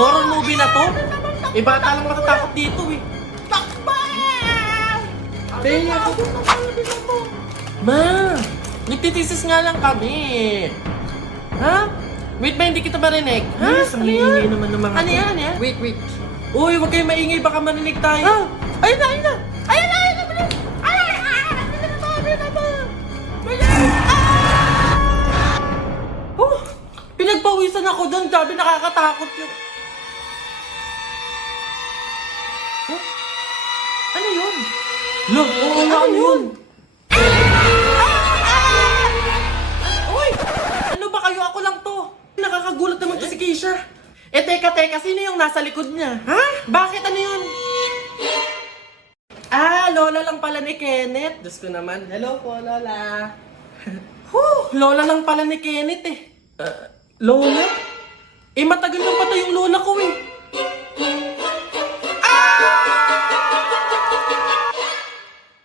Horror movie na to? Eh, bata lang matatakot dito eh. Tenga ko. Ma, nagtitisis nga lang kami. Ha? Wait ba, hindi kita marinig? Ha? Yes, ang iingay naman ng mga Ano yan, yan? Wait. Uy, huwag kayong maingay, baka marinig tayo. Ah, ayun na. Ayun na, bilis! Oh, pinagpawisan ako doon, sabi nakakatakot yung... Huh? Ano yun? Lo, oo nga, ano yun? Uy! Ano ba kayo? Ako lang to. Nakakagulat naman to si Keisha. Eh, teka, sino yung nasa likod niya? Ha? Bakit? Ano yun? Ah, lola lang pala ni Kenneth. Diyos ko naman. Hello po, lola. Lola lang pala ni Kenneth eh. Lola? Eh, matagal nang patay yung lola ko eh.